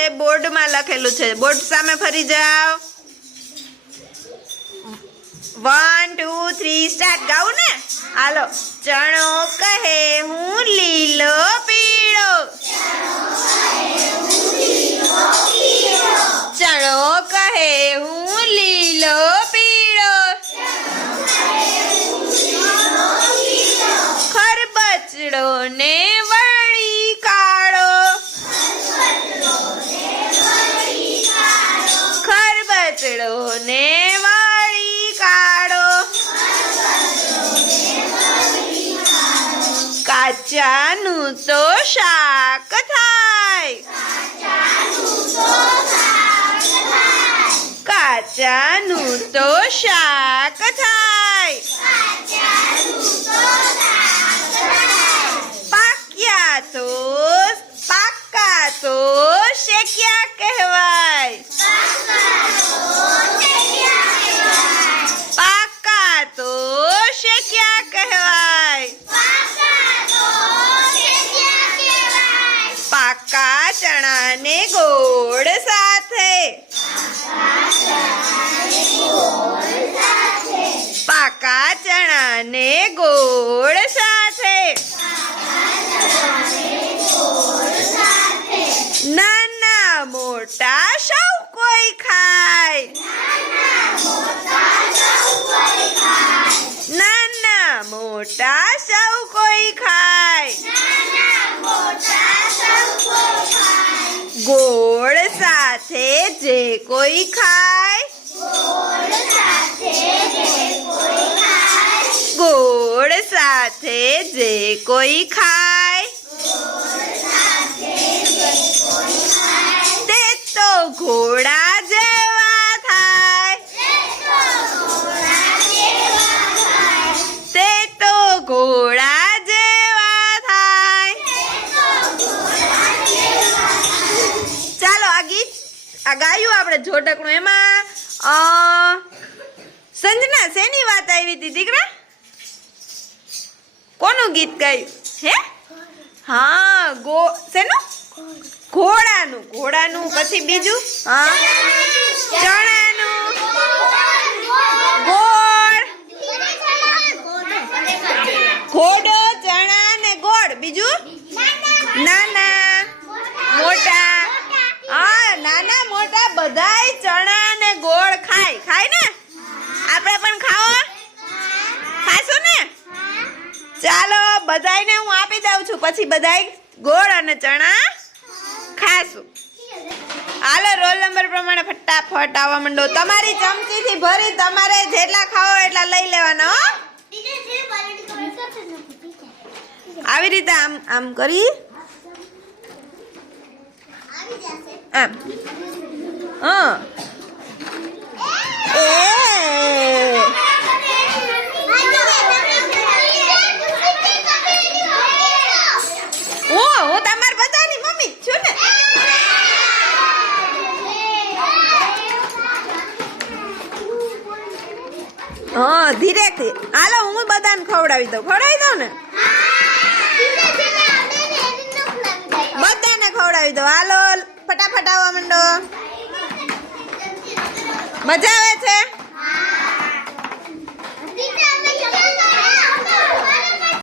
છે બોર્ડમાં લખેલું છે બોર્ડ સામે ફરી જાઓ 1 2 3 સ્ટાર્ટ ગાવું ને હાલો ચણો કહે હું લીલો પીળો ચણો કહે હું લીલો પીળો ખરબચડો ને વળી કાળો ખરબચડો ને વળી કાળો કાચાનું તો શાક થાય કાચાનું તો શાક થાય પાક્યા તો પાક્કા તો શેક્યા કહેવાય પાક્કા તો શેક્યા કહેવાય પાકા ચણા ને ગોળ સાથે પાકા ચણા ને ગોળ સાથે નાના મોટા સૌ કોઈ ખાય નાના મોટા સૌ કોઈ ખાય ગોળ સાથે જે કોઈ ખાય ગોળ સાથે જે કોઈ ખાય તે તો ઘોડા જેવા થાય તે તો ઘોડા જેવા થાય ચાલો આ ગીત આ ગાયું આપણે જોડકણું એમાં સંજના શેની વાત આવી હતી દીકરા કોનું ગીત ગાયું હે હા શેનું ઘોડાનું પછી બીજું હા ચણાનું ગોળ ઘોડો ચણા ને ગોળ બીજું નાના મોટા હા નાના મોટા બધાય ચણા ને ગોળ ખાય ને આપણે પણ ખાઓ ખાશું ને ચાલો બધાયને હું આપી દઉં છું પછી બધાય ગોળ અને ચણા ખાશું હાલો રોલ નંબર પ્રમાણે ફટાફટ આવવા માંડો તમારી ચમચીથી ભરી તમારે જેટલા ખાવો એટલા લઈ લેવાના હો આવી રીતે આમ આમ કરી આમ હું તમાર બધાની મમ્મી છું ને હા ધીરેથી હાલો હું બધાને ખવડાવી દઉં ને બધાને ખવડાવી દઉં હાલો ફટાફટ આવવા માંડો મજા આવે છે